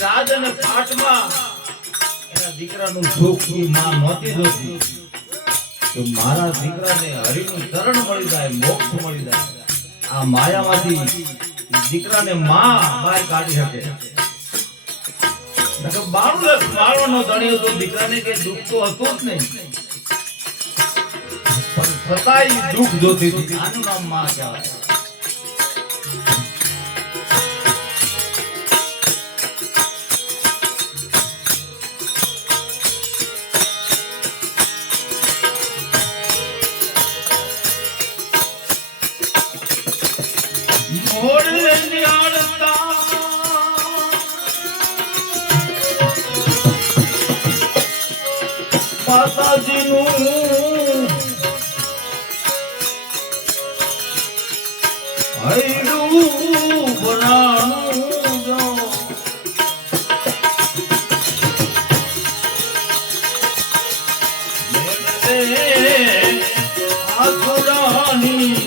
રાજ અને પાઠમાં એના દીકરાનું સુખ ની માં નહોતી જોતી કે મારા દીકરાને હરિનું ચરણ મળી જાય, મોક્ષ મળી જાય. આ માયામાંથી દીકરાને માં બહાર કાઢી શકે. બાળું માળવાનો ધણી હતો, દીકરાને કઈ દુઃખ તો હતું જ નહીં, પણ છતાંય દુઃખ જોતી હતી. આનું નામ માં કહેવાય. માતાજીનું હૈડું ભરાણું જો આખુડાની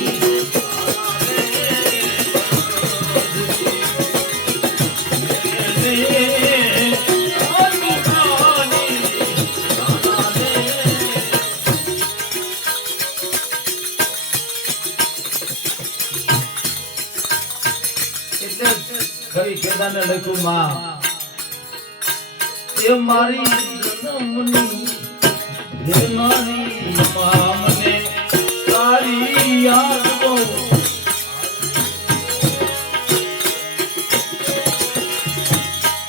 ખરી કેદાને લખ્યું માં એ મારી જન્મની દેનારી માં મને તારી યાદ બહુ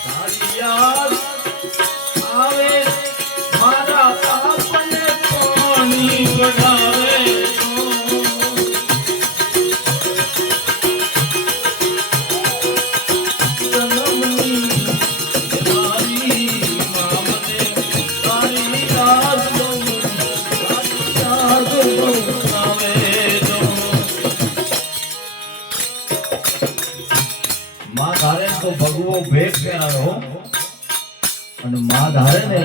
તારી યાદ આવે મારા પાપને પાણી વડાવે. માં ધારે તો ભગવો ભેટ પહેરાયો અને માં ધારે ને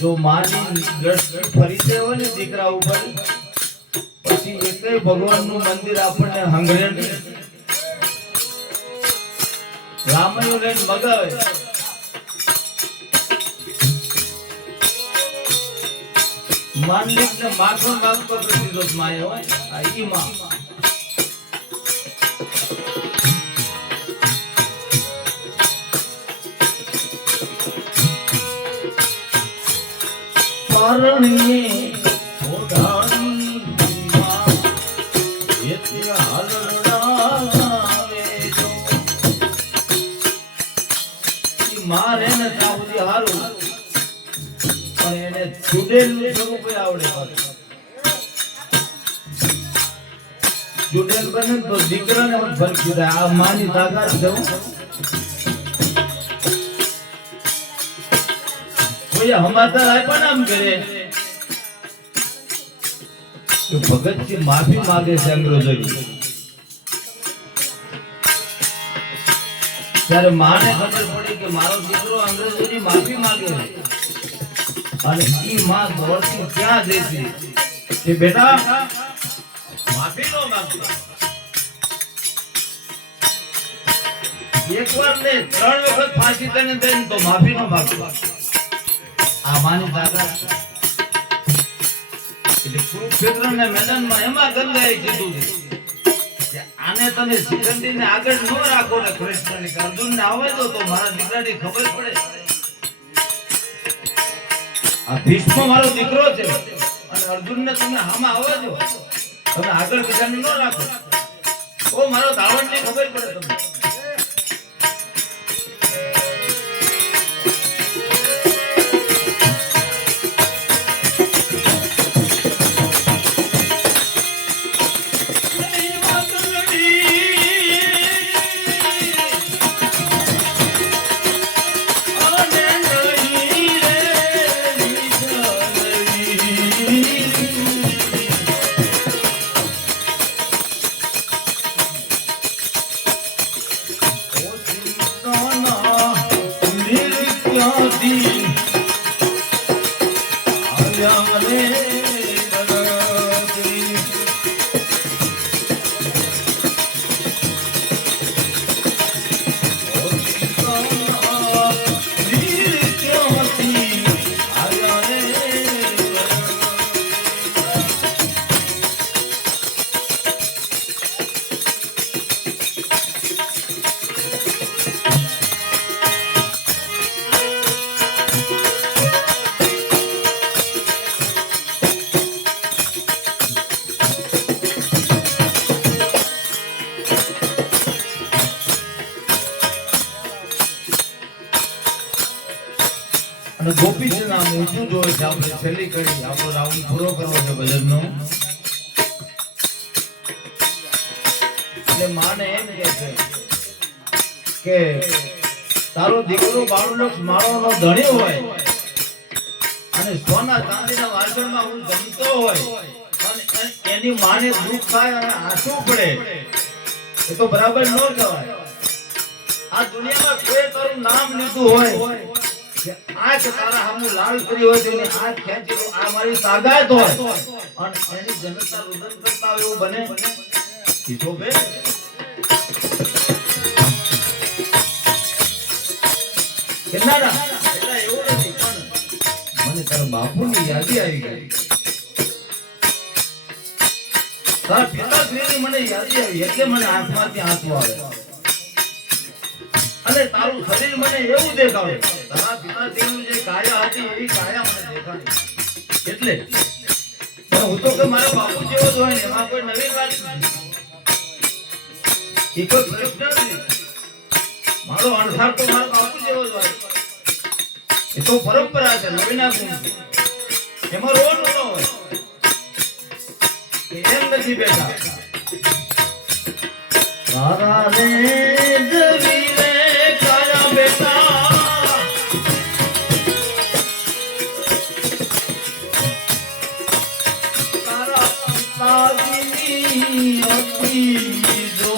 જો માની દ્રષ્ટિ ફરી હોય ને દીકરા ઉપર પછી એકે ભગવાનનું મંદિર આપણને હંગરે નહીં. રામાયણ લઈને મગાવે માનલિક ને માખણ માંગતો પ્રતિદોષ માય હોય આ ઈ માં પરણીએ ઓઢાણી માં એથી હાલડાવે જો ઈ મારે ને તાવજી હારું પણ એને જુડેલનું સ્વરૂપ આવડે. જુડેલ બને તો દીકરાને ફરકી થાય. આ માની તાકાત છે. કોઈ હમાતા આપ્યા ને આમ કરે કે ભગતજી માફી માંગે છે અંગ્રેજોની. ત્યારે માને ખબર પડી કે મારો દીકરો અંગ્રેજોની માફી માંગે છે અને ઈ માં દોડતી ક્યાં જઈતી કે બેટા માફી નો માંગતો. એકવાર ને 3 વખત ફાંસી તને દઈને તો માફી નો માંગતો. આ માની તાકાત એટલે કુરુક્ષેત્રના મેદાનમાં એમાં ગંગાએ કીધું કે આને તમે સિકંદરને આગળ ન રાખો ને કૃષ્ણને અર્જુનને આવે તો મારા દીકરાની ખબર પડે. આ ભીષ્મ મારો દીકરો છે અને અર્જુનને તમે હામાં આવજો, તમે આગળ બીજાને ન રાખો તો મારો ધાવણની ખબર પડે તમને. આયા રે અને ગોપીજી નામ ઊંચું જોવે છે. આપણે છેલ્લી કડી આપણો રાઉન્ડ પૂરો કરવો છે ભજનનો. એટલે માને એમ કહે છે કે તારો દીકરો બાળુલક્ષ માળોનો ધણી હોય અને સોના ચાંદીના વાસણમાં હું જમતો હોય અને એની માને દુઃખ થાય અને આંસુ પડે એ તો બરાબર ન કહેવાય. આ દુનિયામાં કોઈ તારું નામ લીધું હોય આંખ તારા સામે લાલ કરી હોય તો એની આંખ ખેંચી આ મારી તાકાત હોય અને એની જનતા રુદન કરતા હોય એવું બને કીધો બે કેટલા એટલે એવું નથી પણ મને તારા બાપુની યાદી આવી ગઈ. તારા પિતાશ્રીની મને યાદી આવી એટલે મને આંખમાંથી આંસુ આવે અને તારું શરીર મને એવું દેખાવે તારા પિતાશ્રીનું જે કાયા હતી એવી કાયા મને દેખાડી. એટલે હું તો કે મારા બાપુ જેવો જ હોય ને એમાં કોઈ નવી વાત નથી. એ કોઈ પ્રશ્ન નથી. મારો અણસાર તો મારા બાપુ જેવો જ હોય. એ તો પરંપરા છે નવીના ગુણ છે. એમાં રોલ ન હોય એમ નથી બેઠા. તારા રે જવી રે કાયા બેટા તારા પિતાજીની અતિ જો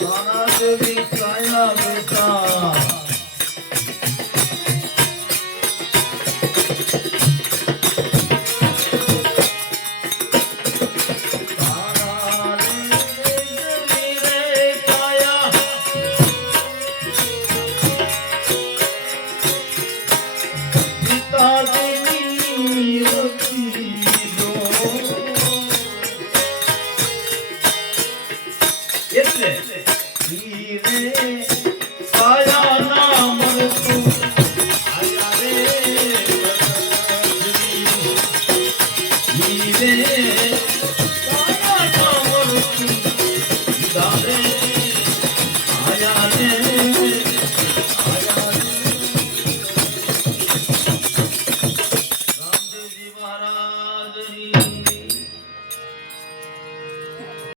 તારા જવી કાયા બેટા Yeah.